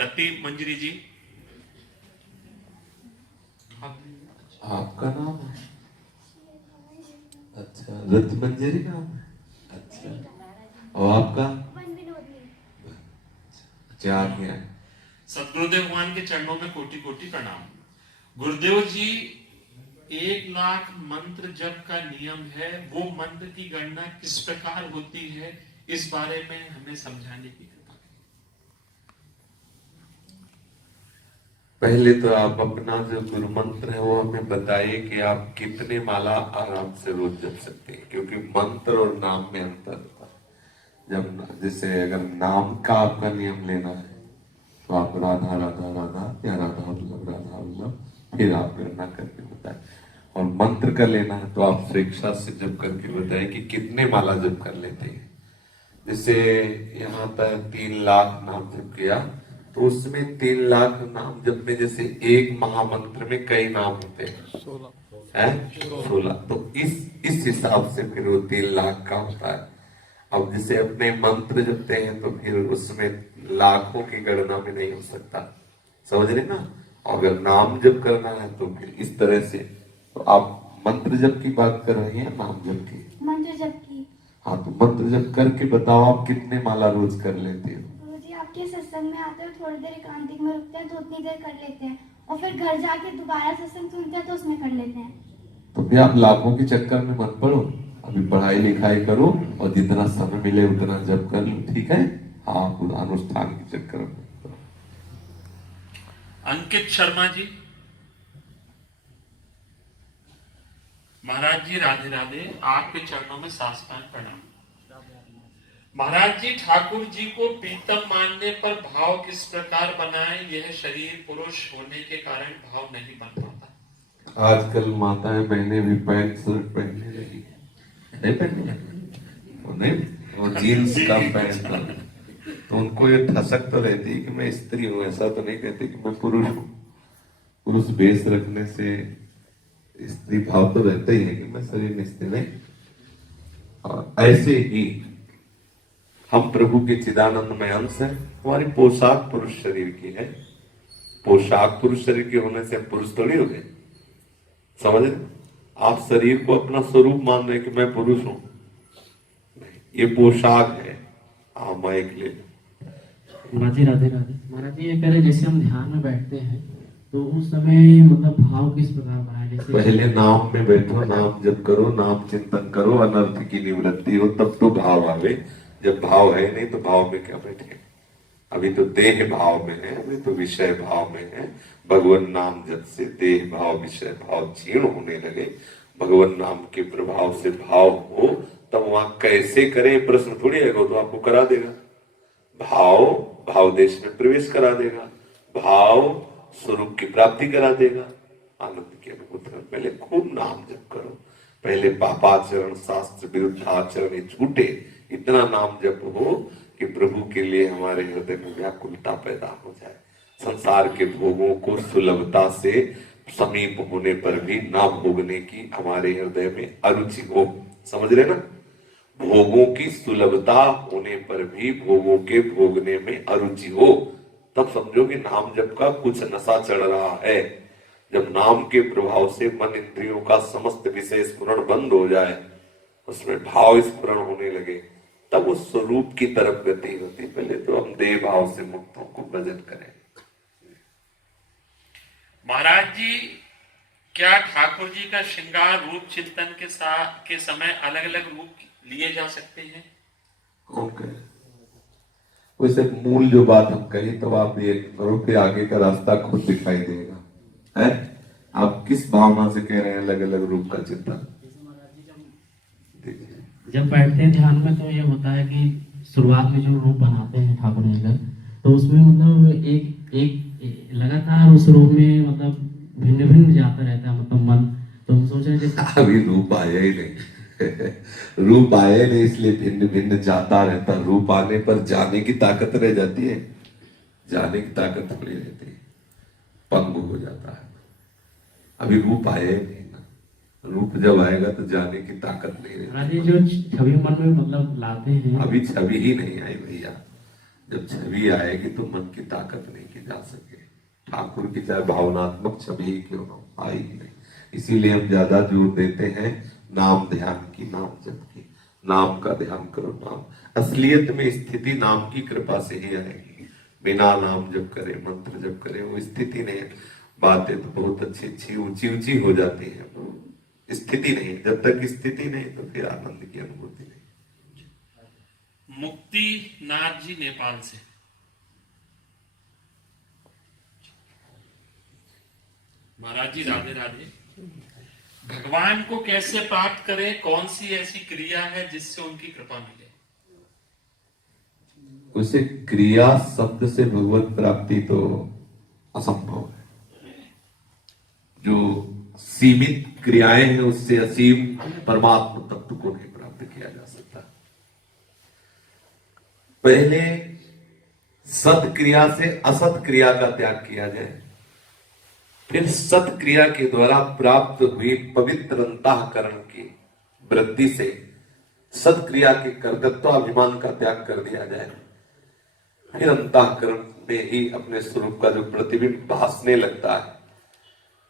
रति मंजरी जी, आपका नाम है? अच्छा, रति मंजरी नाम है। अच्छा, और आपका? क्या है? सतगुरुदेव भगवान के चरणों में कोटि कोटि प्रणाम। गुरुदेव जी, 1 लाख मंत्र जप का नियम है, वो मंत्र की गणना किस प्रकार होती है, इस बारे में हमें समझाने की कृपा करें। पहले तो आप अपना जो गुरु मंत्र है वो हमें बताइए कि आप कितने माला आराम से रोज जप सकते हैं, क्योंकि मंत्र और नाम में अंतर होता है। जब जैसे अगर नाम का आपका नियम लेना है तो आप राधा राधा राधा या राधा वल्लभ फिर आप गणना करके बताएं, और मंत्र का लेना है तो आप स्वेच्छा से जप करके बताएं कि कितने माला जप कर लेते हैं। जैसे यहाँ पर 3 लाख नाम जप किया तो उसमें 3 लाख नाम जप में जैसे एक महामंत्र में कई नाम होते हैं, 16। तो इस हिसाब से फिर वो 3 लाख का होता है। अब जैसे अपने मंत्र जपते हैं तो फिर उसमें लाखों की गणना में नहीं हो सकता, समझ रहे ना। अगर नाम जप करना है तो फिर इस तरह से। तो आप मंत्र जप की बात कर रही हैं, नाम जप की? मंत्र जप की। हाँ, तो मंत्र जप करके बताओ आप कितने माला रोज कर लेते हो? गुरुजी, आपके सत्संग में आते हो, थोड़ी देर एकांतिक में रुकते हैं तो उतनी देर कर लेते हैं, और फिर घर जाके दोबारा सत्संग सुनते हैं तो उसमें कर लेते हैं। तो फिर आप लाखों के चक्कर में मत पड़ो, अभी पढ़ाई लिखाई करो और जितना समय मिले उतना जप कर लो, ठीक है? हाँ, अनुष्ठान के चक्कर में। अंकित शर्मा जी, महाराज जी राधे राधे, आपके चरणों में साष्टांग प्रणाम। महाराज जी, ठाकुर जी को प्रीतम मानने पर भाव किस प्रकार बनाएं, यह शरीर पुरुष होने के कारण भाव नहीं बन पाता। आजकल माताएं बहनें भी पैंट शर्ट पहनने लगी, नहीं पहनने नहीं, वो जीन्स का पैंट, तो उनको ये ठसक तो रहती है कि मैं स्त्री हूँ, ऐसा तो नहीं कहते कि मैं पुरुष हूँ। पुरुष वेश रखने से स्त्री भाव तो रहता ही है कि मैं शरीर में स्त्री नहीं। और ऐसे ही हम प्रभु के चिदानंदमय अंश हैं, हमारी पोशाक पुरुष शरीर की है। पोशाक पुरुष शरीर के होने से हम पुरुष थोड़ी हो गए, समझ रहे? आप शरीर को अपना स्वरूप मान रहे कि मैं पुरुष हूं, ये पोशाक है। आप माइक ले लो। महाराज जी राधे राधे। महाराज जी, ये कह रहे जैसे हम ध्यान में बैठते हैं तो उस समय मतलब भाव किस प्रकार बनाए? जैसे पहले नाम में बैठो, नाम जप करो, नाम चिंतन करो, अनर्थ की निवृत्ति हो, तब तो भाव आवे। जब भाव है नहीं तो भाव में क्या बैठे? अभी तो देह भाव में है, अभी तो विषय भाव में है। भगवान नाम जप से देह भाव विषय भाव क्षीण होने लगे, भगवान नाम के प्रभाव से भाव हो, तब वहां कैसे करें प्रश्न थोड़ी है, तो आपको करा देगा। भाव भाव देश में प्रवेश करा देगा, भाव स्वरूप की प्राप्ति करा देगा, आनंद की अनुभूति। पहले खूब नाम जप करो, पहले पापाचरण शास्त्र विरुद्ध आचरण ये छूटे, इतना नाम जप हो कि प्रभु के लिए हमारे हृदय में व्याकुलता पैदा हो जाए। संसार के भोगों को सुलभता से समीप होने पर भी ना भोगने की हमारे हृदय में अरुचि हो, समझ रहे ना। भोगों की सुलभता होने पर भी भोगों के भोगने में अरुचि हो, तब समझो कि नाम जप का कुछ नशा चढ़ रहा है। जब नाम के प्रभाव से मन इंद्रियों का समस्त विषय स्फुरण बंद हो जाए, उसमें भाव स्फुरण होने लगे, तब उस स्वरूप की तरफ गति होती। पहले तो हम देह भाव से मुक्तों को भजन करें। महाराज जी, क्या ठाकुर जी का श्रृंगार रूप चिंतन के समय अलग अलग रूप लिए जा सकते हैं? ओके, वैसे मूल जो बात हम कही तो आप ये करो, फिर आगे का रास्ता खुद दिखाई देगा। है आप किस भावना से कह रहे हैं अलग अलग रूप का चिंतन? जब बैठते हैं ध्यान में तो ये होता है कि शुरुआत में जो रूप बनाते हैं ठाकुर जी का, तो उसमें मतलब एक एक लगातार उस रूप में मतलब भिन्न भिन्न जाता रहता है, मतलब मन। तो हम सोच रहे जैसे अभी रूप आया ही नहीं रूप आया नहीं, इसलिए भिन्न भिन्न जाता रहता। रूप आने पर जाने की ताकत रह जाती है, जाने की ताकत थोड़ी रहती है, पंगु हो जाता है। अभी रूप आया ही नहीं ना, रूप जब आएगा तो जाने की ताकत नहीं रहती। महाराज जी, जो छवि मन में मतलब लाते हैं, अभी छवि ही नहीं आई भैया। जब छवि आएगी तो मन की ताकत नहीं की जा सके। ठाकुर की चाहे भावनात्मक छवि ही क्यों ना हो, आएगी नहीं। इसीलिए हम ज्यादा जोर देते हैं नाम ध्यान की, नाम जप की। नाम का ध्यान करो। नाम असलियत में स्थिति नाम की कृपा से ही आएगी। बिना नाम जप करे, मंत्र जप करे, वो स्थिति नहीं। बातें तो बहुत अच्छी अच्छी ऊंची ऊंची हो जाती है, स्थिति नहीं। जब तक स्थिति नहीं तो फिर आनंद की अनुभूति नहीं। मुक्ति नाथ जी नेपाल से। महाराज जी राधे राधे। भगवान को कैसे प्राप्त करें, कौन सी ऐसी क्रिया है जिससे उनकी कृपा मिले? उसे क्रिया शब्द से भगवत प्राप्ति तो असंभव है। जो सीमित क्रियाएं हैं उससे असीम परमात्मा तत्व को नहीं प्राप्त किया जा सकता। पहले सत क्रिया से असत क्रिया का त्याग किया जाए, फिर सत क्रिया के द्वारा प्राप्त हुई पवित्र अंतःकरण की वृद्धि से सत क्रिया के कर्तृत्वाभिमान का त्याग कर दिया जाए, फिर अंतःकरण में ही अपने स्वरूप का जो प्रतिबिंब भासने लगता है,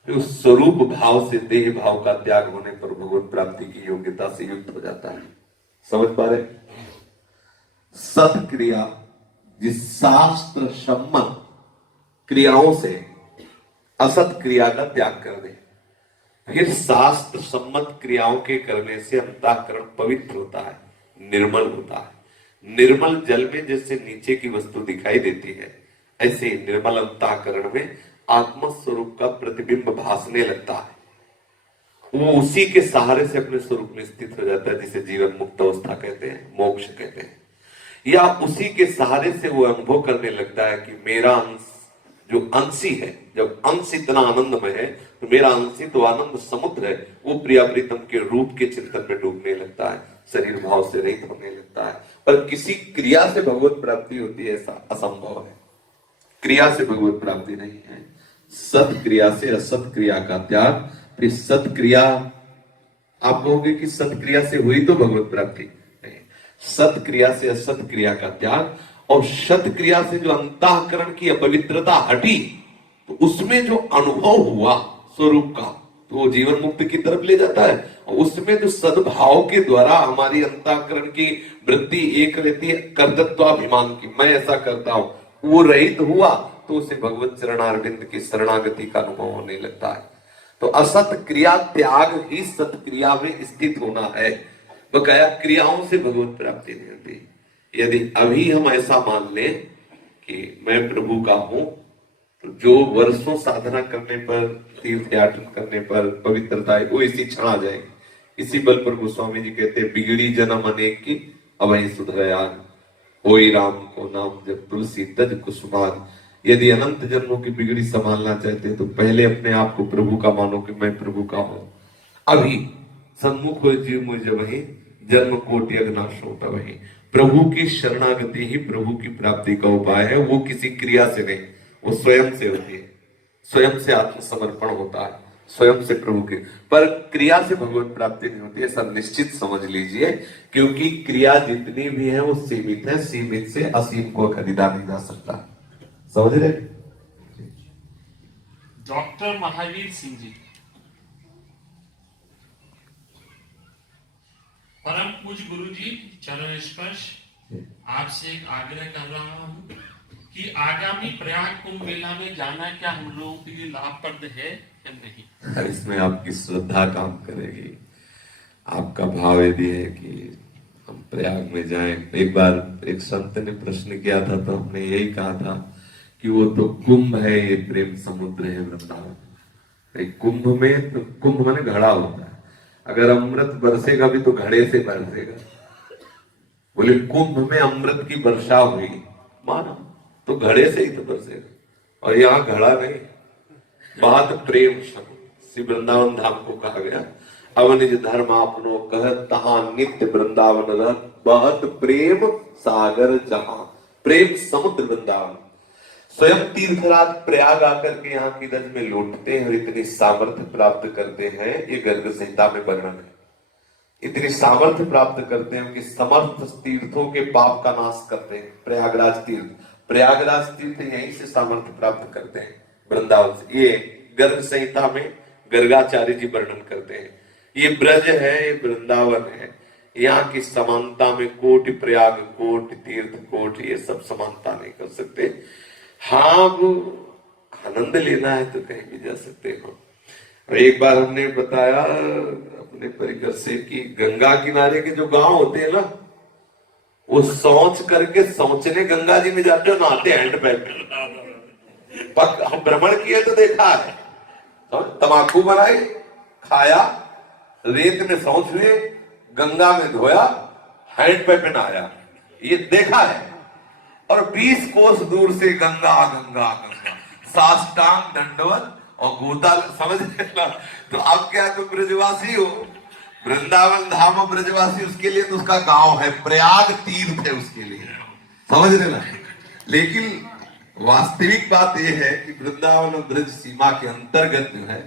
फिर उस स्वरूप भाव से देह भाव का त्याग होने पर भगवत प्राप्ति की योग्यता से युक्त हो जाता है। समझ पा रहे? सत क्रिया जिस शास्त्र सम्मत क्रियाओं से असत क्रिया का त्याग कर दे, फिर शास्त्र सम्मत क्रियाओं के करने से अंतःकरण पवित्र होता है, निर्मल होता है। निर्मल जल में जैसे नीचे की वस्तु दिखाई देती है, ऐसे ही निर्मल अंतःकरण में आत्म स्वरूप का प्रतिबिंब भासने लगता है। वो उसी के सहारे से अपने स्वरूप में स्थित हो जाता है, जिसे जीवन मुक्त अवस्था कहते हैं, मोक्ष कहते हैं। या उसी के सहारे से वो अनुभव करने लगता है कि मेरा अंश जो अंशी है, जब अंश इतना आनंदमय है तो मेरा अंशी तो आनंद समुद्र है, वो प्रिया प्रीतम के रूप के चिंतन में डूबने लगता है, शरीर भाव से रहित होने लगता है। पर किसी क्रिया से भगवत प्राप्ति होती है ऐसा असंभव है। क्रिया से भगवत प्राप्ति नहीं है, सत क्रिया से असत क्रिया का त्याग। फिर सत क्रिया आप कहोगे कि सत क्रिया से हुई तो भगवत प्राप्ति नहीं, सत क्रिया से असत क्रिया का त्याग। और सत क्रिया से जो अंतःकरण की अपवित्रता हटी तो उसमें जो अनुभव हुआ स्वरूप का, तो वो जीवन मुक्ति की तरफ ले जाता है। और उसमें जो सद्भाव के द्वारा हमारी अंतःकरण की वृत्ति एक रहती है, कर्तृत्वाभिमान की, मैं ऐसा करता हूं, वो रहित हुआ तो उसे भगवत चरणारविंद की शरणागति का अनुभव होने लगता है। तो असत क्रिया त्याग ही सत्क्रिया में स्थित होना है। बकाया क्रियाओं से भगवत प्राप्ति नहीं होती। यदि अभी हम ऐसा मान लें कि मैं प्रभु का हूं, तो जो वर्षों साधना करने पर, तीर्थ यात्रा करने पर पवित्रता है वो इसी क्षण आ जाएगी। इसी बल पर गोस्वामी जी कहते हैं, बिगड़ी जन्म अनेक की अब ही सुधरयान, ओई राम को नाम जब तुलसी तज कुसुमान। यदि अनंत जन्मों की बिगड़ी संभालना चाहते हैं तो पहले अपने आप को प्रभु का मानो कि मैं प्रभु का हूं। अभी सन्मुख हो जीव मुझे वही, जन्म कोटि अग्नाश होता वही। प्रभु की शरणागति ही प्रभु की प्राप्ति का उपाय है। वो किसी क्रिया से नहीं, वो स्वयं से होती है, स्वयं से आत्मसमर्पण होता है, स्वयं से प्रभु के। पर क्रिया से भगवत प्राप्ति नहीं होती, ऐसा निश्चित समझ लीजिए, क्योंकि क्रिया जितनी भी है वो सीमित है, सीमित से असीम को खरीदा नहीं जा सकता। समझ रहे? डॉक्टर महावीर सिंह जी। परम पूज्य गुरु जी, चरण स्पर्श आपसे एक आग्रह कर रहा हूं कि आगामी प्रयाग कुंभ मेला में जाना क्या हम लोगों के लिए लाभप्रद है या नहीं? इसमें आपकी श्रद्धा काम करेगी। आपका भाव यदि है कि हम प्रयाग में जाएं। एक बार एक संत ने प्रश्न किया था तो हमने यही कहा था कि वो तो कुंभ है, ये प्रेम समुद्र है वृंदावन। कुंभ में तो कुंभ माने घड़ा होता है, अगर अमृत बरसेगा भी तो घड़े से बरसेगा। बोले कुंभ में अमृत की वर्षा हुई, माना तो घड़े से ही तो बरसेगा। और यहाँ घड़ा नहीं, बहुत प्रेम श्री वृंदावन धाम को कहा गया, अवनिज धर्म आपनो कह तहा नित्य वृंदावन रह, बहुत प्रेम सागर जहां। प्रेम समुद्र वृंदावन। स्वयं तीर्थराज प्रयाग आकर के यहाँ की रज में लौटते हैं और इतनी सामर्थ्य प्राप्त करते हैं, ये गर्ग संहिता में वर्णन है। इतनी सामर्थ्य प्राप्त करते हैं कि समस्त तीर्थों के पाप का नाश करते हैं। प्रयागराज तीर्थ यहीं से सामर्थ्य प्राप्त करते हैं, वृंदावन से। ये गर्ग संहिता में गर्गाचार्य जी वर्णन करते हैं, ये ब्रज है, ये वृंदावन है, यहाँ की समानता में कोटि प्रयाग, कोटि तीर्थ, कोटि, ये सब समानता नहीं कर सकते। हाँ, वो आनंद लेना है तो कहीं भी जा सकते हो। एक बार हमने बताया अपने परिकर से कि गंगा किनारे के जो गांव होते हैं ना, वो सोच करके सोचने गंगा जी में जाते हो, नहाते हैंड पैर में। पक हम भ्रमण किए तो देखा है, तमाकू बनाई, खाया, रेत में सोच हुए, गंगा में धोया, हैंड पैर में नहाया, ये देखा है। और 20 कोस दूर से गंगा गंगा गंगा, साष्टांग दंडवत और गोता, समझ लेना। तो अब क्या, तो ब्रजवासी हो, वृंदावन धाम ब्रजवासी, उसके लिए तो उसका गांव है, प्रयाग तीर्थ है उसके लिए, समझ लेना। लेकिन वास्तविक बात यह है कि वृंदावन और ब्रज सीमा के अंतर्गत जो है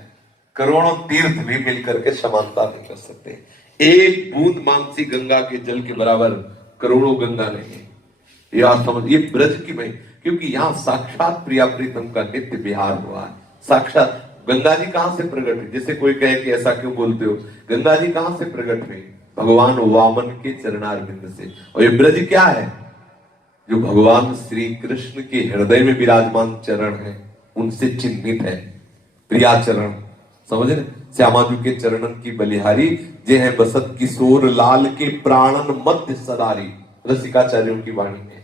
करोड़ों तीर्थ भी मिलकर के समानता नहीं कर सकते। एक बूंद मानसी गंगा के जल के बराबर करोड़ों गंगा नहीं है, यह समझ। ये ब्रज की मैं, क्योंकि यहाँ साक्षात प्रिया प्रीतम का नित्य विहार हुआ है। साक्षात गंगा जी कहां से प्रकट हुई? जैसे कोई कहे कि ऐसा क्यों बोलते हो, गंगा जी कहां से प्रकट हुई? भगवान वामन के चरणारविंद से। और ये ब्रज क्या है? जो भगवान श्री कृष्ण के हृदय में विराजमान चरण है, उनसे चिन्हित है प्रिया चरण, समझ रहे? श्यामाजू के चरणन की बलिहारी, जे है बसत किशोर लाल के प्राणन मध्य सदारी, रसिकाचार्यों की वाणी में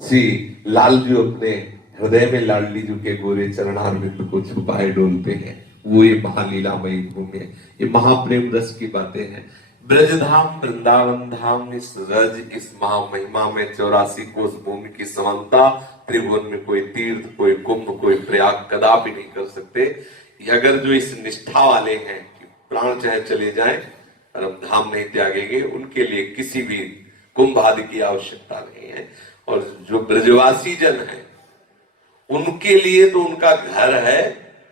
श्री लाल जो अपने हृदय में लाडली जी के गोरे चरणारविंद को छुपाए डोलते हैं, वो ये महालीलामयी भूमि है। ये महाप्रेम रस की बातें हैं। ब्रजधाम, वृंदावन धाम, इस रज, इस महामहिमा में 84 कोस भूमि की समानता त्रिभुवन में कोई तीर्थ, कोई कुंभ, कोई प्रयाग कदापि नहीं कर सकते। अगर जो इस निष्ठा वाले हैं कि प्राण चाहे चले जाएं और हम धाम नहीं त्यागेंगे, उनके लिए किसी भी कुंभ आदि की आवश्यकता नहीं है। और जो ब्रजवासी जन है उनके लिए तो उनका घर है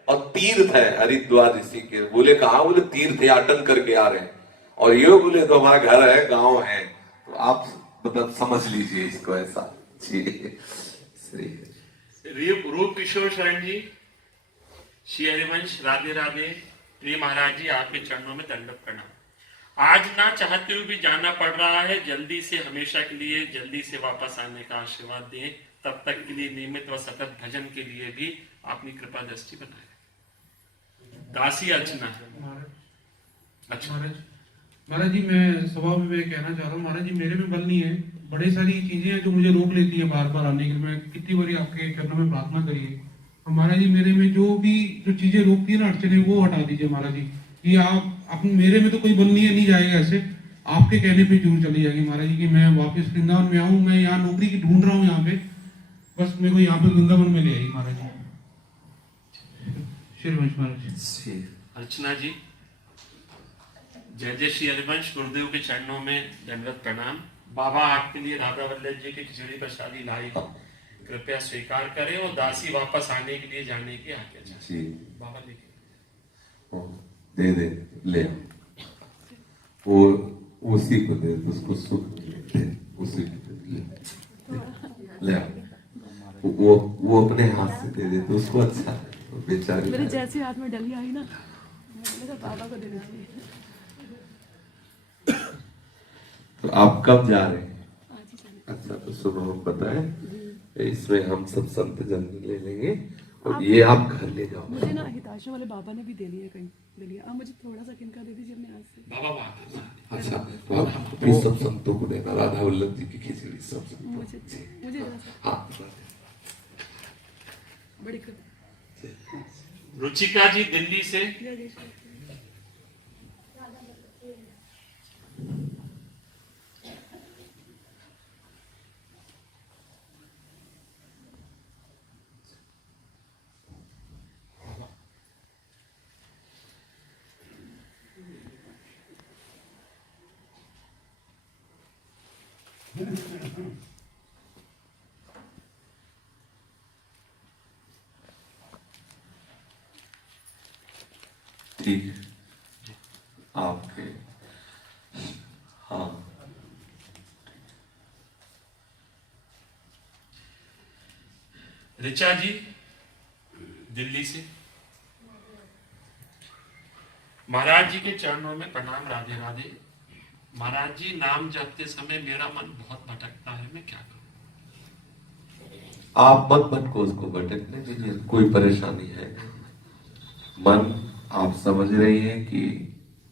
और तीर्थ है। हरिद्वार ऋषि के बोले, कहा? बोले तीर्थ याटन करके आ रहे हैं, और ये बोले तो हमारा घर है, गांव है। तो आप मतलब समझ लीजिए इसको ऐसा। रूप किशोर शरण जी, श्री हरिवंश, राधे राधे। प्रिय महाराज जी, आपके चरणों में दंडवत प्रणाम। आज ना चाहते हुए भी जाना पड़ रहा है, जल्दी से, हमेशा के लिए जल्दी से वापस आने का आशीर्वाद दें। तब तक के लिए नियमित व सतत भजन के लिए भी अपनी कृपा दृष्टि बनाए। दासी अर्चना। अच्छा महाराज जी, मैं सभा में कहना चाह रहा हूँ, महाराज जी मेरे में बल नहीं है, बड़ी सारी चीजें हैं जो मुझे रोक लेती है बार बार आने के लिए। मैं कितनी बारी आपके चरणों में प्रार्थना करी है, और महाराज जी मेरे में जो चीजें रोकती है ना, अड़चने, वो हटा दीजिए महाराज जी। कि आप मेरे में तो कोई बल नहीं है, नहीं जाएगा ऐसे, आपके कहने पे जरूर चली जाएगी महाराज जी। कि मैं वापस वृंदावन में आऊँ, मैं यहाँ नौकरी की ढूंढ रहा हूँ यहाँ पे, बस मेरे को यहाँ पे वृंदावन में ले आएगी महाराज जी। श्री वंश महाराज जी। अर्चना जी, जय जय श्री हरिवंश, गुरुदेव के चरणों में दंडवत प्रणाम। बाबा आपके लिए राधा वल्लभ जी की खिचड़ी प्रसादी लाई, कृपया स्वीकार करें और दासी वापस आने के लिए जाने की आज्ञा चाहें। बाबा लेके दे ले, वो उसी को दे, उसको सुख दे, उसी को ले, वो अपने हाथ से दे दे तो उसको अच्छा है। बेचारी मेरे जैसे हाथ में डली आई ना, मेरे बाबा को देना चाहिए। तो आप कब जा रहे हैं? अच्छा, तो सुबह बताएं, इसमें हम सब संत जन ले लेंगे और ये आप घर ले जाओ। मुझे ना हिताशा वाले बाबा ने भी दे लिया, कहीं दे लिया। आप मुझे थोड़ा सा किनका दे दीजिए अपने हाथ से। बाबा अच्छा, तो आप भी सब संतों को देना, राधा वल्लभ जी की खिचड़ी सब संतों। मुझे हाँ, बड़ी कृपा। रुचिका जी दिल्ली से। ठीक है, आपके ऋचा जी दिल्ली से। महाराज जी के चरणों में प्रणाम, राधे राधे। महाराज जी, नाम जपते समय मेरा मन बहुत भटकता है, मैं क्या करूं? आप मत भटको, उसको भटकने दीजिए, कोई परेशानी है। मन आप समझ रही हैं कि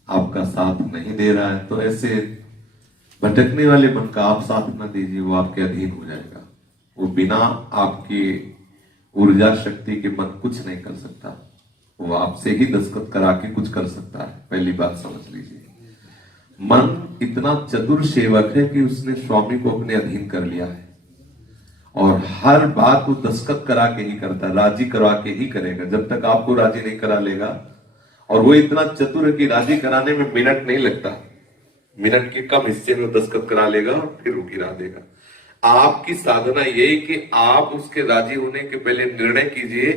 आपका साथ नहीं दे रहा है, तो ऐसे भटकने वाले मन का आप साथ न दीजिए, वो आपके अधीन हो जाएगा। वो बिना आपकी ऊर्जा शक्ति के मन कुछ नहीं कर सकता, वो आपसे ही दस्तखत करा के कुछ कर सकता है। पहली बात समझ लीजिए। मन इतना चतुर सेवक है कि उसने स्वामी को अपने अधीन कर लिया है, और हर बात वो दस्तखत करा के ही करता है, राजी करवा के ही करेगा, जब तक आपको राजी नहीं करा लेगा। और वो इतना चतुर है कि राजी कराने में मिनट नहीं लगता, मिनट के कम हिस्से में दस्तखत करा लेगा और फिर वो गिरा देगा। आपकी साधना यही कि आप उसके राजी होने के पहले निर्णय कीजिए,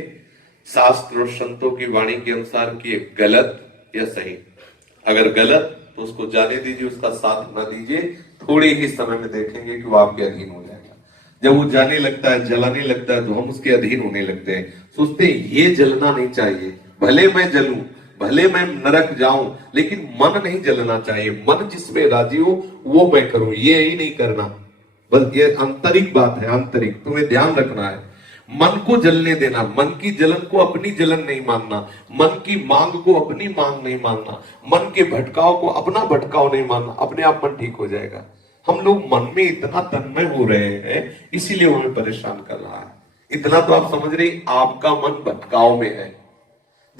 शास्त्र और संतों की वाणी के अनुसार कि गलत या सही। अगर गलत तो उसको जाने दीजिए, उसका साथ ना दीजिए। थोड़े ही समय में देखेंगे कि वो आपके अधीन हो जाएगा। जब वो जाने लगता है, जलाने लगता है, तो हम उसके अधीन होने लगते हैं। सोचते हैं ये जलना नहीं चाहिए, भले मैं जलूं, भले मैं नरक जाऊं, लेकिन मन नहीं जलना चाहिए। मन जिसमें राजी हो वो मैं करूं, ये ही नहीं करना। बस ये आंतरिक बात है, आंतरिक तुम्हें ध्यान रखना है। मन को जलने देना, मन की जलन को अपनी जलन नहीं मानना, मन की मांग को अपनी मांग नहीं मानना, मन के भटकाव को अपना भटकाव नहीं मानना, अपने आप मन ठीक हो जाएगा। हम लोग मन में इतना तन्मय हो रहे हैं, इसीलिए वो हमें परेशान कर रहा है। इतना तो आप समझ रहे, आपका मन भटकाव में है।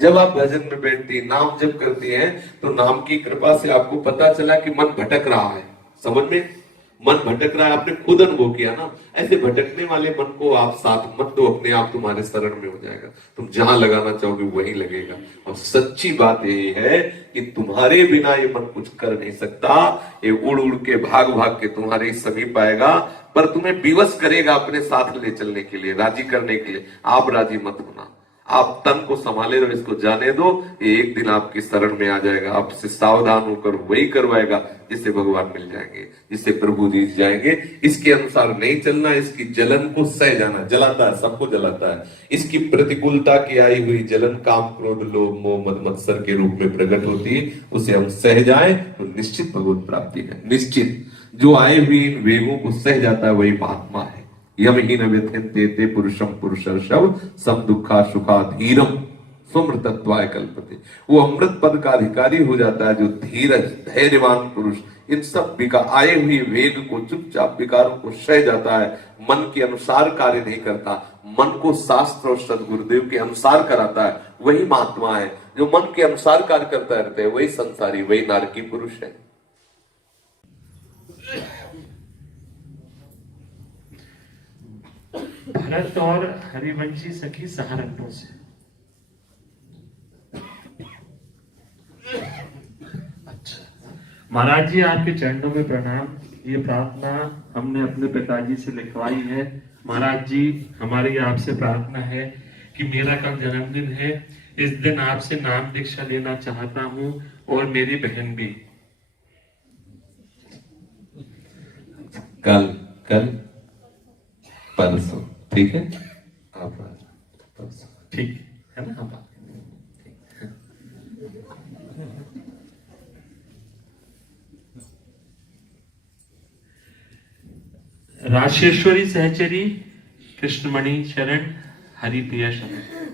जब आप भजन में बैठती, नाम जप करती हैं, तो नाम की कृपा से आपको पता चला कि मन भटक रहा है। समझ में, मन भटक रहा है, आपने खुद अनुभव किया ना। ऐसे भटकने वाले मन को आप साथ मत दो, अपने आप तुम्हारे शरण में हो जाएगा। तुम जहां लगाना चाहोगे वहीं लगेगा। और सच्ची बात यही है कि तुम्हारे बिना ये मन कुछ कर नहीं सकता। ये उड़ उड़ के भाग भाग के तुम्हारे ही समीप आएगा, पर तुम्हें विवश करेगा अपने साथ ले चलने के लिए, राजी करने के लिए। आप राजी मत होना, आप तन को संभाले रहो, इसको जाने दो, ये एक दिन आपकी शरण में आ जाएगा। आपसे सावधान होकर वही करवाएगा जिससे भगवान मिल जाएंगे, जिससे प्रभु जीत जाएंगे। इसके अनुसार नहीं चलना, इसकी जलन को सह जाना। जलाता है, सबको जलाता है। इसकी प्रतिकूलता की आई हुई जलन काम क्रोध लोभ मोह मद मत्सर के रूप में प्रकट होती है, उसे हम सह जाए तो निश्चित भगवत प्राप्ति है। निश्चित जो आए हुए इन वेगों को सह जाता है वही महात्मा है। यमहीन व्यथन्ते ते पुरुषम पुरुषर्षव सम दुखा सुखा धीरम स्वमृतत्वाय कल्पते। वो अमृत पद का अधिकारी हो जाता है जो धीरज धैर्यवान पुरुष इन सब आए हुए वेग को, चुपचाप विकारों को सह जाता है। मन के अनुसार कार्य नहीं करता, मन को शास्त्र और सदगुरुदेव के अनुसार कराता है, वही महात्मा है। जो मन के अनुसार कार्य करता रहता है वही संसारी, वही नारकी पुरुष है। भरत और हरिवंशी सखी सहारनपुर से। अच्छा, महाराज जी आपके चरणों में प्रणाम। ये प्रार्थना हमने अपने पिताजी से लिखवाई है। महाराज जी, हमारी आपसे प्रार्थना है कि मेरा कल जन्मदिन है, इस दिन आपसे नाम दीक्षा लेना चाहता हूँ, और मेरी बहन भी। कल परसों, ठीक है? आप परसों, ठीक है ना? हम बात राशेश्वरी सहचरी कृष्णमणि शरण हरिप्रिया शरण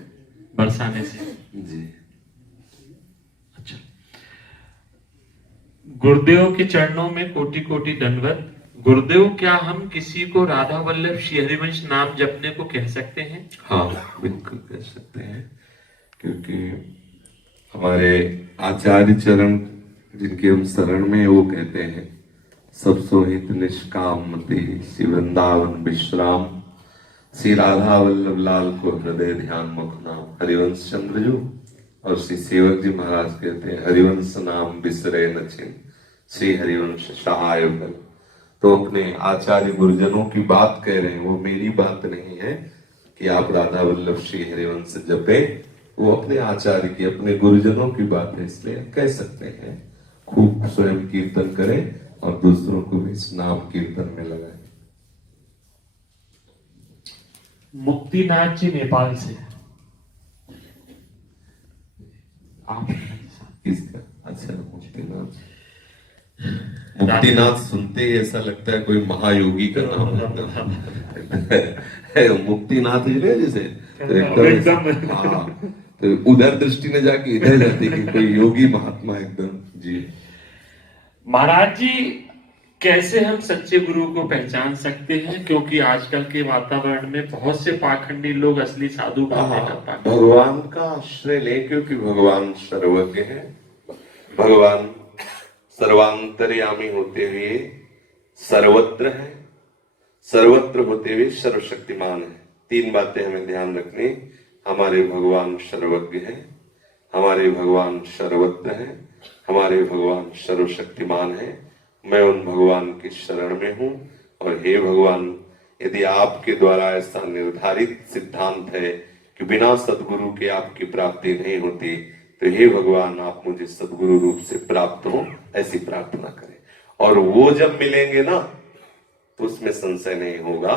बरसाने से जी। अच्छा, गुरुदेव के चरणों में कोटि कोटि दंडवत। गुरुदेव, क्या हम किसी को राधा वल्लभ श्री हरिवंश नाम जपने को कह सकते हैं? हाँ, बिल्कुल कह सकते हैं, क्योंकि हमारे आचार्य चरण जिनके हम शरण में, वो कहते हैं सब सोहित निष्काम मति श्री वृंदावन विश्राम, श्री राधा वल्लभ लाल को हृदय ध्यान मुख नाम। हरिवंश चंद्र जो और श्री सेवक जी महाराज कहते हैं हरिवंश नाम बिसरे न छिन, श्री हरिवंश सहाय बल। तो अपने आचार्य गुरुजनों की बात कह रहे हैं, वो मेरी बात नहीं है कि आप राधा वल्लभ श्री हरिवंश जपे, वो अपने आचार्य की, अपने गुरुजनों की बात है, इसलिए कह सकते हैं। खूब स्वयं कीर्तन करें और दूसरों को भी इस नाम कीर्तन में लगाएं। मुक्तिनाथ जी नेपाल से। आप किसका? अच्छा, मुक्तिनाथ। मुक्तिनाथ सुनते ही ऐसा लगता है कोई महायोगी का नाम है। मुक्तिनाथ जी ने जैसे तो एकदम। हाँ, तो उधर दृष्टि ने जाके इधर जाती कि कोई योगी महात्मा एकदम। जी महाराज जी, कैसे हम सच्चे गुरु को पहचान सकते हैं? क्योंकि आजकल के वातावरण में बहुत से पाखंडी लोग असली साधु बनने का पाखंड। भगवान का आश्रय ले, क्योंकि भगवान सर्वज्ञ है। भगवान सर्वांतर्यामी होते हुए सर्वत्र है, सर्वत्र होते हुए सर्वशक्तिमान है। तीन बातें हमें ध्यान रखनी। हमारे भगवान सर्वज्ञ है, हमारे भगवान सर्वत्र है, हमारे भगवान सर्वशक्तिमान है। मैं उन भगवान की शरण में हूं। और हे भगवान, यदि आपके द्वारा ऐसा निर्धारित सिद्धांत है कि बिना सदगुरु के आपकी प्राप्ति नहीं होती, तो हे भगवान, आप मुझे सदगुरु रूप से प्राप्त हो, ऐसी प्रार्थना करें। और वो जब मिलेंगे ना, तो उसमें संशय नहीं होगा,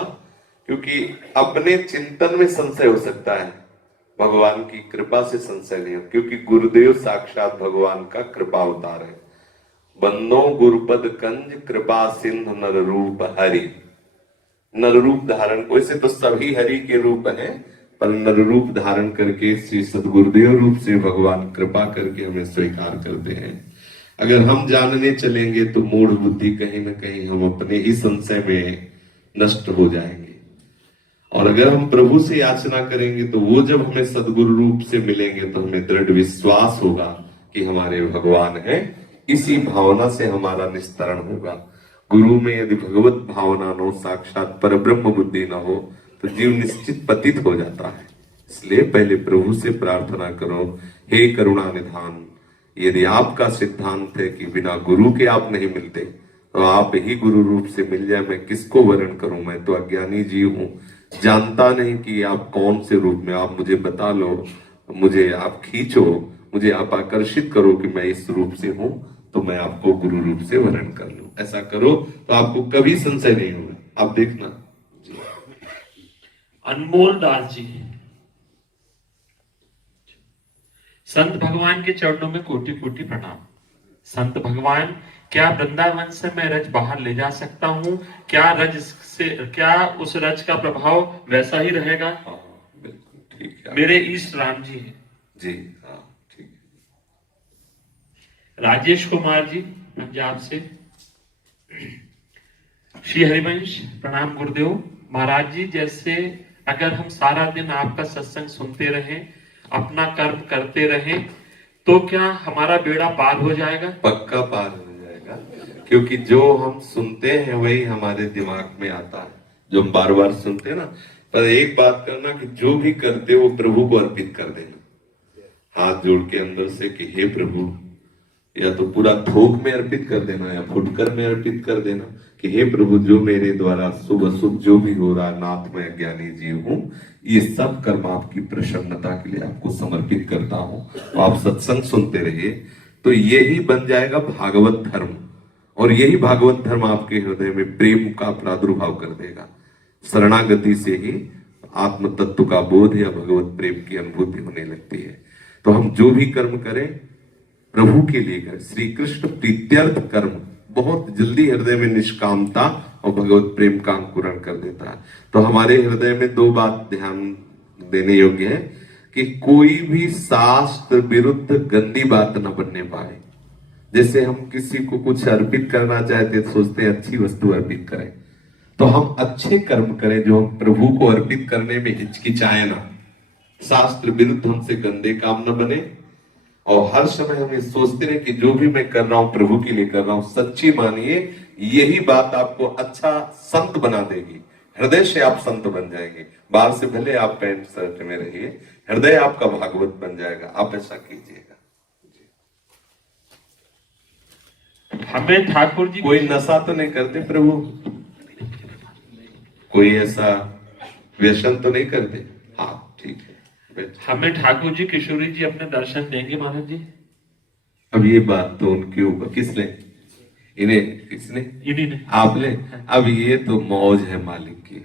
क्योंकि अपने चिंतन में संशय हो सकता है, भगवान की कृपा से संशय नहीं हो, क्योंकि गुरुदेव साक्षात भगवान का कृपा अवतार है। बंदो गुरुपद कंज कृपा सिंधु नर रूप हरि। नर रूप धारण, वैसे तो सभी हरि के रूप हैं, पर नर रूप धारण करके श्री सदगुरुदेव रूप से भगवान कृपा करके हमें स्वीकार करते हैं। अगर हम जानने चलेंगे तो मूढ़ बुद्धि कहीं ना कहीं हम अपने ही संशय में नष्ट हो जाएंगे। और अगर हम प्रभु से याचना करेंगे तो वो जब हमें सदगुरु रूप से मिलेंगे तो हमें दृढ़ विश्वास होगा कि हमारे भगवान है। इसी भावना से हमारा निस्तरण होगा। गुरु में यदि भगवत भावना न हो, साक्षात पर ब्रह्म बुद्धि न हो, तो जीव निश्चित पतित हो जाता है। इसलिए पहले प्रभु से प्रार्थना करो, हे करुणा निधान, यदि आपका सिद्धांत है कि बिना गुरु के आप नहीं मिलते, तो आप ही गुरु रूप से मिल जाए। मैं किसको वर्ण करूं? मैं तो अज्ञानी जीव हूं, जानता नहीं कि आप कौन से रूप में। आप मुझे बता लो, मुझे आप खींचो, मुझे आप आकर्षित करो कि मैं इस रूप से हूं, तो मैं आपको गुरु रूप से वर्ण कर लूं। ऐसा करो तो आपको कभी संशय नहीं होगा। आप देखना। अनमोल दास जी, संत भगवान के चरणों में कोटि कोटि प्रणाम। संत भगवान, क्या वृंदावन से मैं रज बाहर ले जा सकता हूँ? क्या उस रज का प्रभाव वैसा ही रहेगा? बिल्कुल ठीक है। मेरे ईष्ट राम जी हैं। जी हाँ, ठीक है। राजेश कुमार जी पंजाब से। श्री हरिवंश, प्रणाम गुरुदेव। महाराज जी, जैसे अगर हम सारा दिन आपका सत्संग सुनते रहें, अपना कर्म करते रहें, तो क्या हमारा बेड़ा पार हो जाएगा? पक्का पार हो जाएगा, क्योंकि जो हम सुनते हैं वही हमारे दिमाग में आता है, जो हम बार बार सुनते हैं ना। पर एक बात करना कि जो भी करते वो प्रभु को अर्पित कर देना, हाथ जोड़ के अंदर से कि हे प्रभु, या तो पूरा थोक में अर्पित कर देना या फुटकर में अर्पित कर देना कि हे प्रभु, जो मेरे द्वारा शुभ अशुभ जो भी हो रहा, नाथ मैं अज्ञानी जीव हूं, ये सब कर्म आपकी प्रसन्नता के लिए आपको समर्पित करता हूं। तो आप सत्संग सुनते रहिए, तो यही बन जाएगा भागवत धर्म। और यही भागवत धर्म आपके हृदय में प्रेम का प्रादुर्भाव कर देगा। शरणागति से ही आत्म तत्व का बोध या भगवत प्रेम की अनुभूति होने लगती है। तो हम जो भी कर्म करें प्रभु के लिए करें। श्री कृष्ण प्रीत्यर्थ कर्म बहुत जल्दी हृदय में निष्कामता और भगवत प्रेम का अंकुरण कर देता है। तो हमारे हृदय में दो बात ध्यान देने योग्य है कि कोई भी शास्त्र विरुद्ध गंदी बात न बनने पाए। जैसे हम किसी को कुछ अर्पित करना चाहते हैं, सोचते हैं अच्छी वस्तु अर्पित करें, तो हम अच्छे कर्म करें जो हम प्रभु को अर्पित करने में हिचकिचाए ना। शास्त्र विरुद्ध हमसे गंदे काम न बने, और हर समय हम ये सोचते रहे कि जो भी मैं कर रहा हूं प्रभु के लिए कर रहा हूं। सच्ची मानिए, यही बात आपको अच्छा संत बना देगी। हृदय से आप संत बन जाएंगे। बाहर से भले आप पैंट शर्ट में रहिए, हृदय आपका भागवत बन जाएगा। आप ऐसा कीजिएगा। हमें ठाकुर जी, कोई नशा तो नहीं करते प्रभु, कोई ऐसा व्यसन तो नहीं करते? हाँ ठीक है। हमें ठाकुर जी किशोरी जी अपने दर्शन देंगे महाराज जी? अब ये बात तो उनके ऊपर, किसने, इन्हें, किसने, इन्हीं ने। आपने। अब ये तो मौज है मालिक की।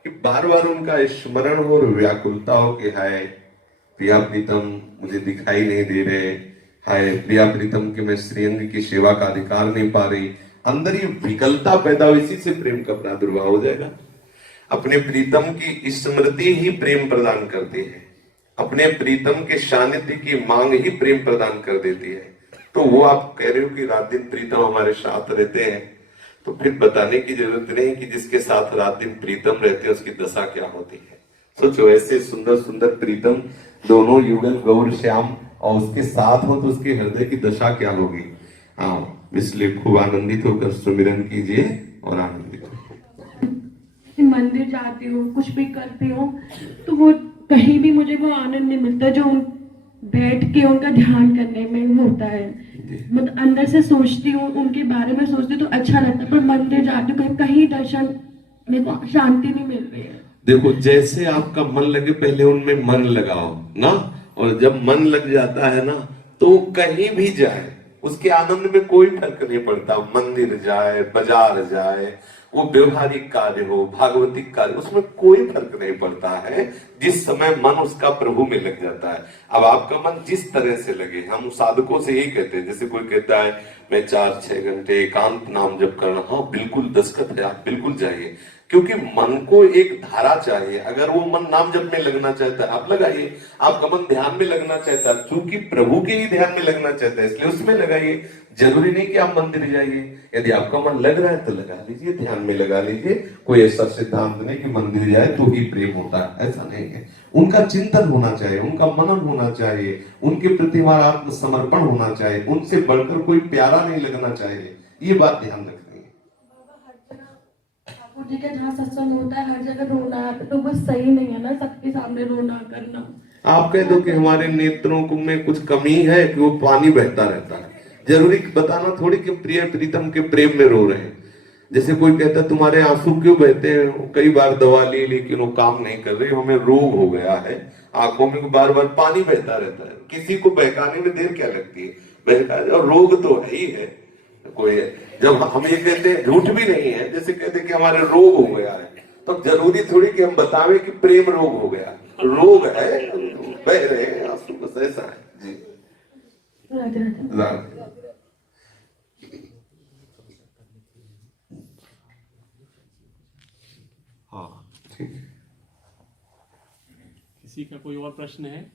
कि बार बार उनका स्मरण हो और व्याकुलता हो कि हाय प्रिया प्रीतम मुझे दिखाई नहीं दे रहे, हाय प्रिया प्रीतम के मैं श्रीअंग की सेवा का अधिकार नहीं पा रही, अंदर ये विकलता पैदा हो, इसी से प्रेम का प्रादुर्भाव हो जाएगा। अपने प्रीतम की स्मृति ही प्रेम प्रदान करती है, अपने प्रीतम के सानिध्य की मांग ही प्रेम प्रदान कर देती है। तो वो आप कह रहे हो कि रात दिन प्रीतम हमारे साथ रहते हैं, तो फिर बताने की जरूरत नहीं कि जिसके साथ रात दिन प्रीतम रहते हैं उसकी दशा क्या होती है। सोचो ऐसे सुंदर सुंदर प्रीतम दोनों युगल गौर श्याम और उसके साथ हो तो उसके हृदय की दशा क्या होगी। हाँ, इसलिए खूब आनंदित होकर सुमिरन कीजिए और आनंदित हो। मंदिर जाती हूँ, कुछ भी करती हूँ, तो वो कहीं भी मुझे वो आनंद नहीं मिलता जो बैठ के उनका ध्यान करने में होता है। मतलब अंदर से सोचती हूँ, उनके बारे में सोचती हूँ तो अच्छा लगता है, पर मंदिर जाती हूँ कहीं दर्शन मेरे को शांति नहीं मिल रही है। देखो जैसे आपका मन लगे पहले उनमें मन लगाओ ना, और जब मन लग जाता है ना तो कहीं भी जाए उसके आनंद में कोई फर्क नहीं पड़ता। मंदिर जाए, बाजार जाए, वो व्यवहारिक कार्य हो, भागवतिक कार्य, उसमें कोई फर्क नहीं पड़ता है जिस समय मन उसका प्रभु में लग जाता है। अब आपका मन जिस तरह से लगे, हम साधकों से यही कहते हैं, जैसे कोई कहता है मैं 4-6 घंटे एकांत नाम जप करना, हाँ बिल्कुल दस्तखत है, आप बिल्कुल जाइए, क्योंकि मन को एक धारा चाहिए। अगर वो मन नाम जप में लगना चाहता है आप लगाइए, आपका मन ध्यान में लगना चाहता है, चूंकि प्रभु के ही ध्यान में लगना चाहता है इसलिए उसमें लगाइए। जरूरी नहीं कि आप मंदिर जाइए, यदि आपका मन लग रहा है तो लगा लीजिए, ध्यान में लगा लीजिए। कोई ऐसा सिद्धांत नहीं कि मंदिर जाए तो ही प्रेम होता है, ऐसा नहीं है। उनका चिंतन होना चाहिए, उनका मनन होना चाहिए, उनके प्रति हमारा आत्मसमर्पण होना चाहिए, उनसे बढ़कर कोई प्यारा नहीं लगना चाहिए, ये बात ध्यान रखनी है। ठाकुर जी के जहाँ सत्संग होता है हर जगह रोना है, तो वो सही नहीं है ना, सबके सामने रोना करना। आप कह दो कि हमारे नेत्रों में कुछ कमी है कि वो पानी बहता रहता है, जरूरी बताना थोड़ी कि प्रिय प्रीतम के प्रेम में रो रहे हैं। जैसे कोई कहता तुम्हारे आंसू क्यों बहते हैं, कई बार दवा ली लेकिन वो काम नहीं कर रही, हमें रोग हो गया है, आंखों में बार बार पानी बहता रहता है। किसी को बहकाने में देर क्या लगती है, बहका, और रोग तो है ही है कोई है। जब हम ये कहते हैं, झूठ भी नहीं है, जैसे कहते हैं कि हमारे रोग हो गया है, तो जरूरी थोड़ी कि हम बतावे कि प्रेम रोग हो गया, रोग है, बह रहे हैं आंसू, बस ऐसा है जी। हाँ ठीक है। किसी का कोई और प्रश्न है?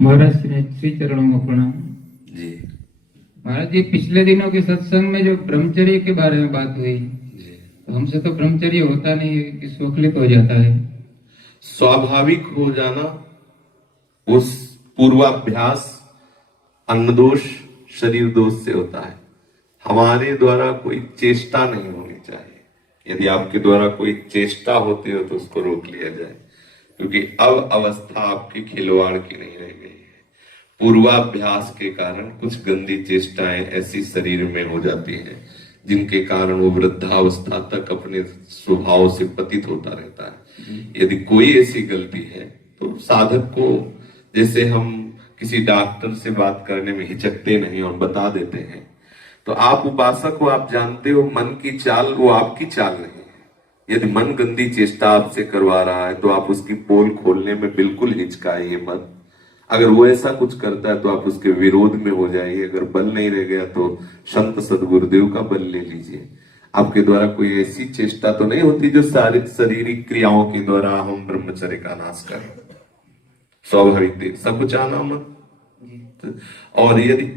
महाराज श्री चरणों में प्रणाम जी। महाराज जी, पिछले दिनों के सत्संग में जो ब्रह्मचर्य के बारे में बात हुई, तो हमसे तो ब्रह्मचर्य होता नहीं है कि स्वखलित हो जाता है। स्वाभाविक हो जाना उस पूर्वाभ्यास अन्न दोष शरीर दोष से होता है, हमारे द्वारा कोई चेष्टा नहीं होनी चाहिए। यदि आपके द्वारा कोई चेष्टा होती हो तो उसको रोक लिया जाए, क्योंकि अब अवस्था आपकी खिलवाड़ की नहीं रह गई है। पूर्वाभ्यास के कारण कुछ गंदी चेष्टाएं ऐसी शरीर में हो जाती हैं जिनके कारण वो वृद्धावस्था तक अपने स्वभाव से पतित होता रहता है। यदि कोई ऐसी गलती है तो साधक को, जैसे हम किसी डॉक्टर से बात करने में हिचकते नहीं और बता देते हैं, तो आप उपासक हो, आप जानते हो मन की चाल वो आपकी चाल नहीं है। यदि मन गंदी चेष्टा आपसे करवा रहा है तो आप उसकी पोल खोलने में बिल्कुल हिचकाइए मत। अगर वो ऐसा कुछ करता है तो आप उसके विरोध में हो जाइए। अगर बल नहीं रह गया तो संत सदगुरुदेव का बल ले लीजिए। आपके द्वारा कोई ऐसी चेष्टा तो नहीं होती जो शारीरिक क्रियाओं के द्वारा हम ब्रह्मचर्य का नाश करें। स्वाभाविक देख सब कुछ आना मत। और यदि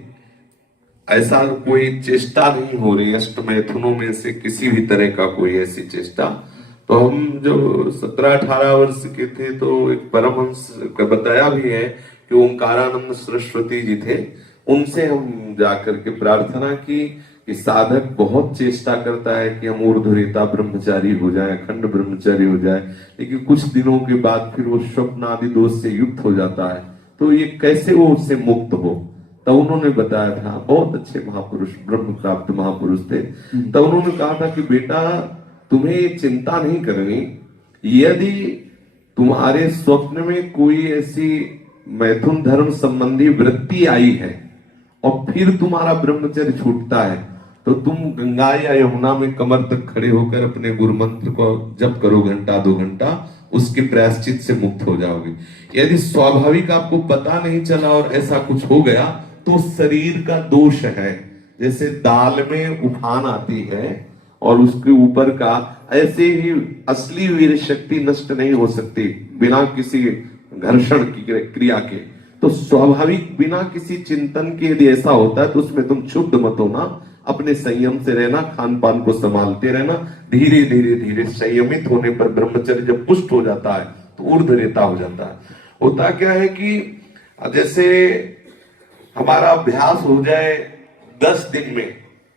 ऐसा कोई चेष्टा नहीं हो रही अष्टमैथुनों में से किसी भी तरह का कोई ऐसी चेष्टा, तो हम जो 17-18 वर्ष के थे तो एक परमहंस का बताया भी है कि ओंकारानंद सरस्वती जी थे, उनसे हम जाकर के प्रार्थना की कि साधक बहुत चेष्टा करता है कि हम ऊर्ध्वरेता ब्रह्मचारी हो जाए, अखंड ब्रह्मचारी हो जाए, लेकिन कुछ दिनों के बाद फिर वो स्वप्न आदि दोष से युक्त हो जाता है, तो ये कैसे वो उससे मुक्त हो। तो उन्होंने बताया था, बहुत अच्छे महापुरुष ब्रह्म प्राप्त महापुरुष थे, तो उन्होंने कहा था कि बेटा तुम्हें ये चिंता नहीं करनी, यदि तुम्हारे स्वप्न में कोई ऐसी मैथुन धर्म संबंधी वृत्ति आई है और फिर तुम्हारा ब्रह्मचर्य छूटता है, तो तुम गंगा या यमुना में कमर तक खड़े होकर अपने गुरु मंत्र को जप करो घंटा 2 घंटा, उसके प्रायश्चित से मुक्त हो जाओगे। यदि स्वाभाविक आपको पता नहीं चला और ऐसा कुछ हो गया तो शरीर का दोष है। जैसे दाल में उफान आती है और उसके ऊपर का, ऐसे ही असली वीर शक्ति नष्ट नहीं हो सकती बिना किसी घर्षण की क्रिया के। तो स्वाभाविक बिना किसी चिंतन के यदि ऐसा होता है तो उसमें तुम क्षुब्ध मत होना, अपने संयम से रहना, खान पान को संभालते रहना। धीरे धीरे धीरे संयमित होने पर ब्रह्मचर्य जब पुष्ट हो जाता है तो ऊर्ध्वरेता हो जाता है। होता क्या है कि जैसे हमारा अभ्यास हो जाए 10 दिन में,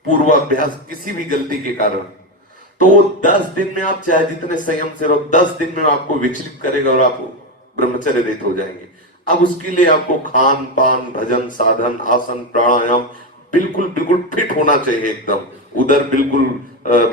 पूर्वाभ्यास किसी भी गलती के कारण, तो 10 दिन में आप चाहे जितने संयम से रहो, 10 दिन में आपको विचलित करेगा और आप ब्रह्मचर्य रहित हो जाएंगे। अब उसके लिए आपको खान पान, भजन, साधन, आसन, प्राणायाम बिल्कुल बिल्कुल फिट होना चाहिए एकदम। उधर बिल्कुल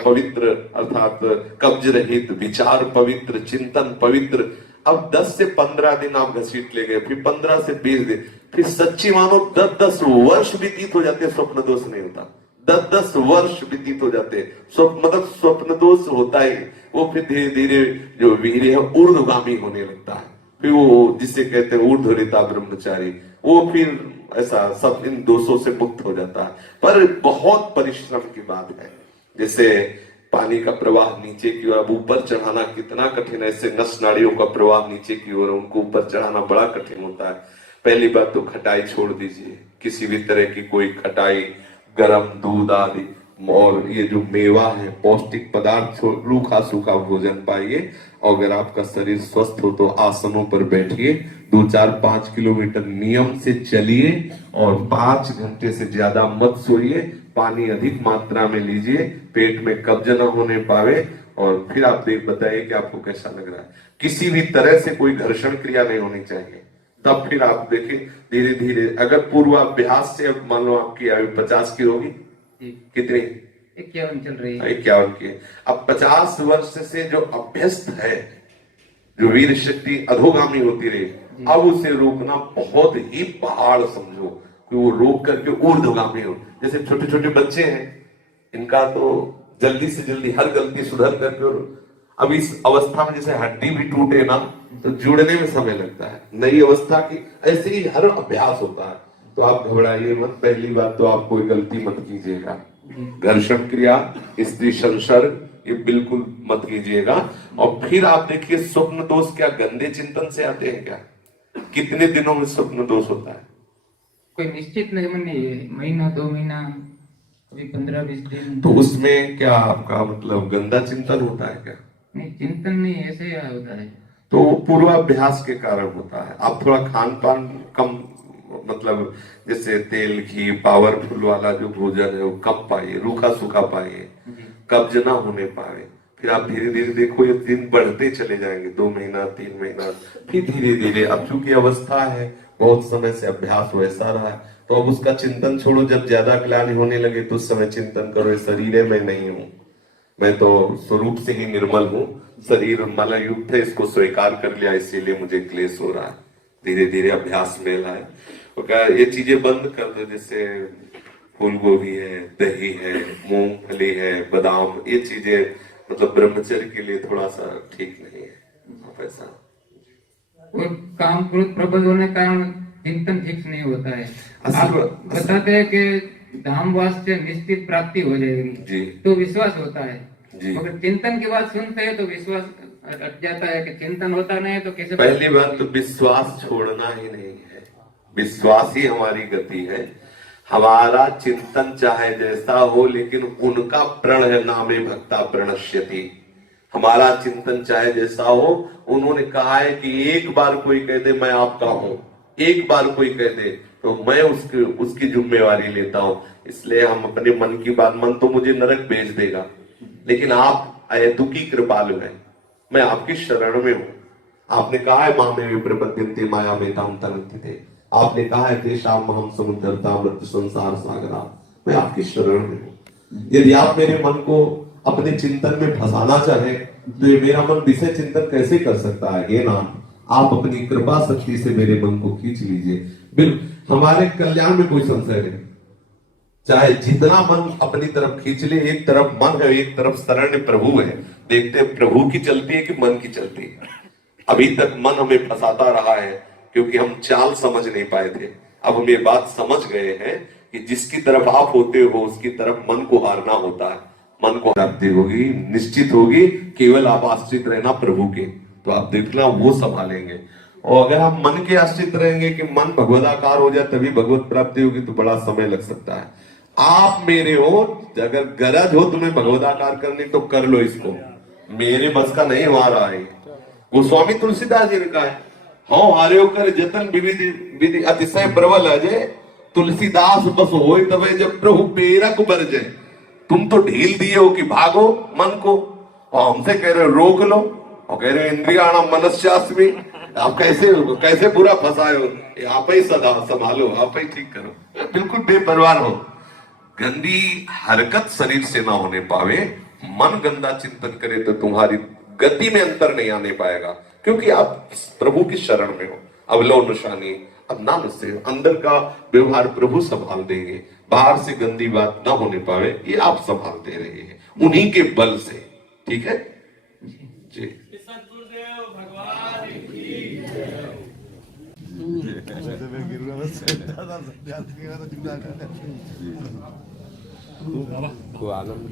पवित्र, अर्थात कब्ज रहित, विचार पवित्र, चिंतन पवित्र। अब 10 से 15 दिन आप घसीट ले गए, फिर 15 से 20 दिन, फिर सच्ची मानो 10-10 वर्ष व्यतीत हो जाते, स्वप्न दोष नहीं होता। 10-10 वर्ष व्यतीत हो जाते, मतलब स्वप्न दोष होता ही, वो फिर धीरे धीरे जो वीर्य है ऊर्ध्वगामी होने लगता है। फिर वो जिसे कहते हैं ऊर्ध्वरेता ब्रह्मचारी, वो फिर ऐसा सब इन दोषों से मुक्त हो जाता है। पर बहुत परिश्रम की बात है। जैसे पानी का प्रवाह नीचे की ओर, अब ऊपर चढ़ाना कितना कठिन है। ऐसे नस नाड़ियों का प्रवाह नीचे की ओर, उनको ऊपर चढ़ाना बड़ा कठिन होता है। पहली बात तो खटाई छोड़ दीजिए, किसी भी तरह की कोई खटाई, गरम दूध आदि, और ये जो मेवा है, पौष्टिक पदार्थ, रूखा सूखा भोजन पाइए। और अगर आपका शरीर स्वस्थ हो तो आसनों पर बैठिए, 2-4-5 किलोमीटर नियम से चलिए और 5 घंटे से ज्यादा मत सोइए। पानी अधिक मात्रा में लीजिए, पेट में कब्ज न होने पावे, और फिर आप बताइए कि आपको कैसा लग रहा है। किसी भी तरह से कोई घर्षण क्रिया नहीं होनी चाहिए। तब फिर आप देखिए धीरे धीरे, अगर पूर्वाभ्यास से, अब मान लो आपकी आयु 50 की होगी, कितनी? 51 चल रही है। 51 की। अब 50 वर्ष से जो अभ्यस्त है, जो वीर शक्ति अधोगामी होती रही, अब उसे रोकना बहुत ही पहाड़ समझो कि वो रोक करके ऊर्ध्वगामी हो। जैसे छोटे छोटे बच्चे हैं, इनका तो जल्दी से जल्दी हर गलती सुधर करके, अब इस अवस्था में जैसे हड्डी भी टूटे ना तो जुड़ने में समय लगता है। नई अवस्था की ऐसे ही हर अभ्यास होता है। तो आप घबराइए मत। पहली बात तो आप कोई गलती मत कीजिएगा, घर्षण क्रिया, स्त्री संसर्ग, ये बिल्कुल मत कीजिएगा। और फिर आप देखिए स्वप्न दोष क्या गंदे चिंतन से आते हैं क्या? कितने दिनों में स्वप्न दोष होता है? कोई निश्चित नहीं है, महीना 2 महीना, कभी 15-20 दिन। तो उसमें क्या आपका मतलब गंदा चिंतन होता है क्या? नहीं, चिंतन नहीं, ऐसे ही होता है। तो पूर्वाभ्यास के कारण होता है। आप थोड़ा खान पान कम, मतलब जैसे तेल घी पावरफुल वाला जो भोजन है वो कम पाइए, रूखा सूखा पाइए, कब्ज ना होने पाए। फिर आप धीरे धीरे देखो ये दिन बढ़ते चले जाएंगे, 2 महीना 3 महीना, फिर धीरे धीरे। अब चूंकि अवस्था है, बहुत समय से अभ्यास वैसा रहा है, तो अब उसका चिंतन छोड़ो। जब ज्यादा ग्लानि होने लगे तो उस समय चिंतन करो, शरीर है, मैं नहीं हूँ, मैं तो स्वरूप से ही निर्मल हूँ, शरीर मलयुक्त है, इसको स्वीकार कर लिया, इसीलिए मुझे क्लेश हो रहा है। धीरे धीरे अभ्यास में लाए, ये चीजें बंद कर दो। जैसे फूल गोभी है, दही है, मूंगफली है, बादाम, ये चीजें मतलब ब्रह्मचर्य के लिए थोड़ा सा ठीक नहीं है। ऐसा और काम क्रोध प्रबल होने का चिंतन फिक्स नहीं होता है। आप बताते हैं कि धामवास से निश्चित प्राप्ति हो जाएगी, तो विश्वास होता है, मगर चिंतन की बात सुनते हैं तो विश्वास अट जाता है कि चिंतन होता नहीं है तो कैसे। पहली बात तो विश्वास छोड़ना ही नहीं है, विश्वास ही हमारी गति है। हमारा चिंतन चाहे जैसा हो, लेकिन उनका प्रण है, नामे भक्ता प्रणश्यति। हमारा चिंतन चाहे जैसा हो, उन्होंने कहा है कि एक बार कोई कह दे मैं आपका हूं, एक बार कोई कह दे तो मैं उसकी जिम्मेवारी लेता हूं। इसलिए हम अपने मन की बात, मन तो मुझे नरक भेज देगा, लेकिन आप अहेतुकी कृपालु हैं, मैं आपकी शरण में हूं। आपने कहा है माँ में विप्रपद्यन्ते माया में ताम तनन्ति, आपने कहा है तेषाम महम समुद्धरता मृत्यु संसार सागरा, मैं आपकी शरण में हूं। यदि आप मेरे मन को अपने चिंतन में फंसाना चाहे तो ये मेरा मन विषय चिंतन कैसे कर सकता है? हे नाथ, आप अपनी कृपा शक्ति से मेरे मन को खींच लीजिए। हमारे कल्याण में कोई संशय नहीं। चाहे जितना मन अपनी तरफ खींच ले, एक तरफ मन है, एक तरफ शरण प्रभु है। देखते हैं प्रभु की चलती है कि मन की चलती है। अभी तक मन हमें फंसाता रहा है क्योंकि हम चाल समझ नहीं पाए थे। अब हम ये बात समझ गए हैं कि जिसकी तरफ आप होते हो उसकी तरफ मन को हारना होता है। मन को प्राप्ति होगी, निश्चित होगी, केवल आप आश्रित रहना प्रभु के, तो आप देखना वो संभालेंगे। और अगर आप मन के आश्रित रहेंगे कि मन भगवदाकार हो जाए तभी भगवत प्राप्ति होगी, तो बड़ा समय लग सकता है। आप मेरे हो, अगर गरज हो तुम्हें भगवदाकार करनी तो कर लो इसको, मेरे बस का नहीं वहां रहा है। गोस्वामी तुलसीदास जी ने कहा है, हाँ हारे कर जतन विधि विधि अतिशय प्रबल अजय, तुलसीदास बस हो तबे जब प्रभु प्रेरक बरजे। तुम तो ढील दिए हो कि भागो मन को, और हमसे कह रहे हो रोक लो, और कह रहे हो इंद्रियाणाम मनस्यास्मि। आप कैसे बुरा फंसाए हो, आप ही सदा संभालो, आप ही ठीक करो। बिल्कुल बेपरवाह हो। गंदी हरकत शरीर से ना होने पावे, मन गंदा चिंतन करे तो तुम्हारी गति में अंतर नहीं आने पाएगा, क्योंकि आप प्रभु की शरण में हो। अवलोनुशानी, अब नाम से अंदर का व्यवहार प्रभु संभाल देंगे। बाहर से गंदी बात ना होने पावे, ये आप संभालते रहिए उन्हीं के बल से। ठीक है जी। को आनंद